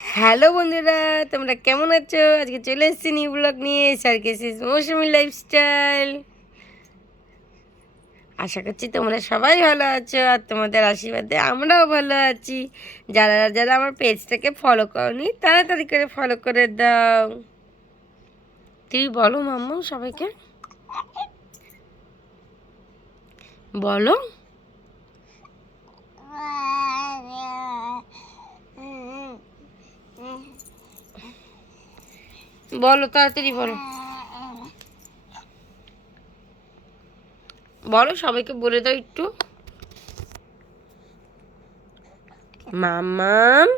Hello বন্ধুরা, তোমরা কেমন আছো? আজকে চলে এসেছি নিউ ব্লগ নিয়ে সার্কেসিস মৌসুমি লাইফস্টাইল। আশা করছি তোমরা সবাই ভালো আছো আর তোমাদের আশীর্বাদে আমরাও ভালো আছি। যারা যারা আমার পেজটাকে ফলো করনি তাড়াতাড়ি করে ফলো করে দাও। তুই বলো মাম্মু সবাইকে বলো। বলো তাড়াতাড়ি বলো, বলো সবাইকে বলে দাও একটু। মাম্মাম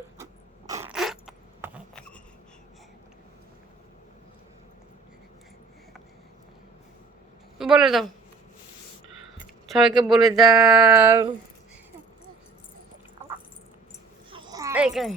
বলে দাও, সবাইকে বলে দাও। এইখানে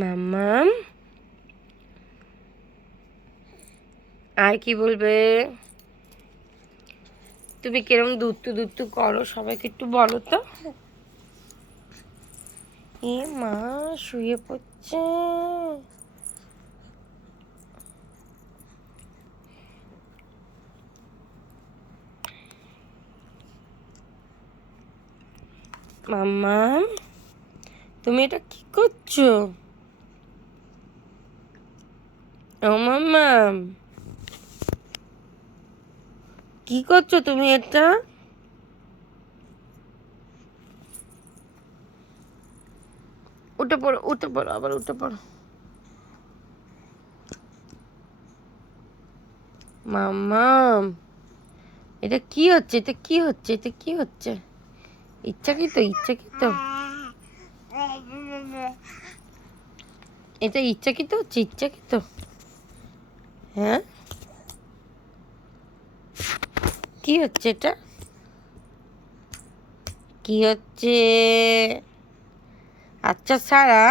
মাম্মাম আর কি বলবে? তুমি কিরম দুত্তু করো সবাইকে একটু বলো তো। এ মা শুয়ে পড়ছে। মাম্মাম তুমি এটা কি করছো? ও মাম্মাম কি করছো তুমি এটা? উঠে পড়ো উঠে পড়ো আবার উঠে পড়ো। মাম্মাম এটা কি হচ্ছে? এটা কি হচ্ছে? এটা কি হচ্ছে? ইচ্ছাকৃত ইচ্ছাকৃত এটা ইচ্ছাকৃত হচ্ছে? ইচ্ছাকৃত? হ্যাঁ কি হচ্ছে এটা? কি হচ্ছে? আচ্ছা সারা,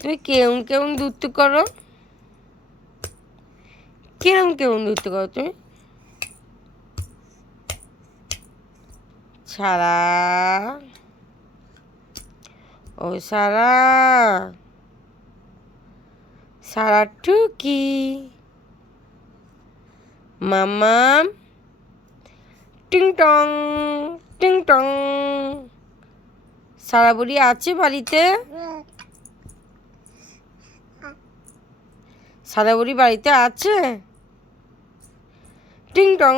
তুমি কেমন কেমন দুত্তু করো? কেমন কেমন দুত্তু করো তুমি? সারা, ও সারা, সারা টুকি মাম্মাম টিং টং টিং টং। সারা বুড়ি আছে বাড়িতে? সারা বুড়ি বাড়িতে আছে? টিং টং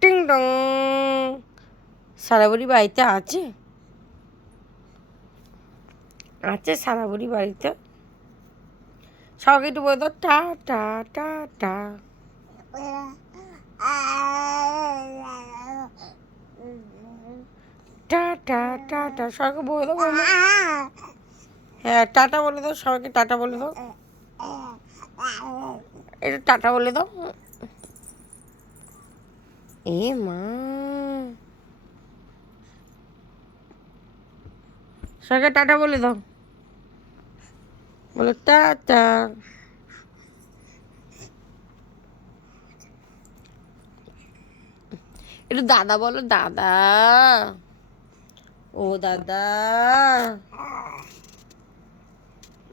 টিং টং। সারা বুড়ি বাড়িতে আছে? আছে সারা বুড়ি বাড়িতে? সবাইকে একটু বলে দাও টা টা টা টা। টাটা টাটা সবাইকে বলে দাও বলো। হ্যাঁ টাটা বলে দাও সবাইকে, টাটা বলে দাও। এটা টাটা বলে দাও। এ মা সবাইকে টাটা বলে দাও, বলো টাটা। একটু দাদা বলো, দাদা। ও দাদা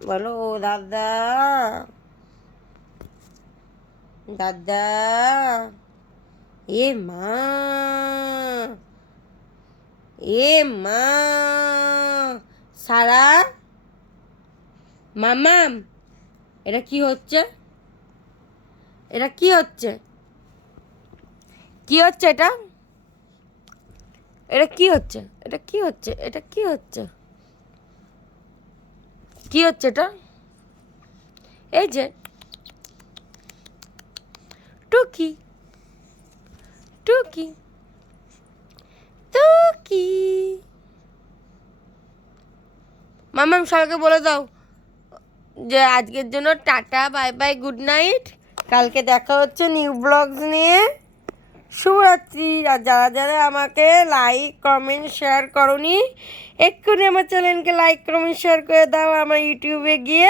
বলো, ও দাদা, দাদা। এ মা, এ মা সারা, মামাম এটা কি হচ্ছে? এটা কি হচ্ছে? কি হচ্ছে এটা? এটা কি হচ্ছে? এটা কি হচ্ছে? এটা কি হচ্ছে? কি হচ্ছে এটা? এই যে টুকি টুকি টুকি। মামাম সবাইকে বলে দাও যে আজকের জন্য tata, bye bye, good night. কালকে দেখা হচ্ছে নিউ ব্লগস নিয়ে। শুভরাত্রি। আর যারা যারা আমাকে লাইক কমেন্ট শেয়ার করনি, এক্ষুনি আমার চ্যানেলকে লাইক কমেন্ট শেয়ার করে দাও। আমার ইউটিউবে গিয়ে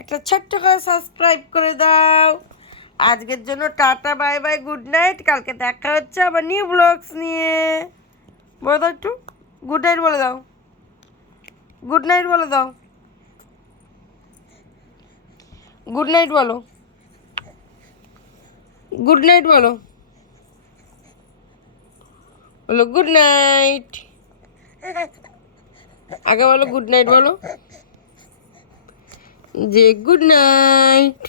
একটা ছোট্ট করে সাবস্ক্রাইব করে দাও। আজকের জন্য tata, bye bye, good night. কালকে দেখা হচ্ছে আবার নিউ ব্লগস নিয়ে। বলে দাও একটু গুড নাইট বলে দাও, গুড নাইট বলে দাও, গুড নাইট বলো, গুড নাইট বলো, বলো গুড নাইট। আগে বলো গুড নাইট, বলো যে গুড নাইট।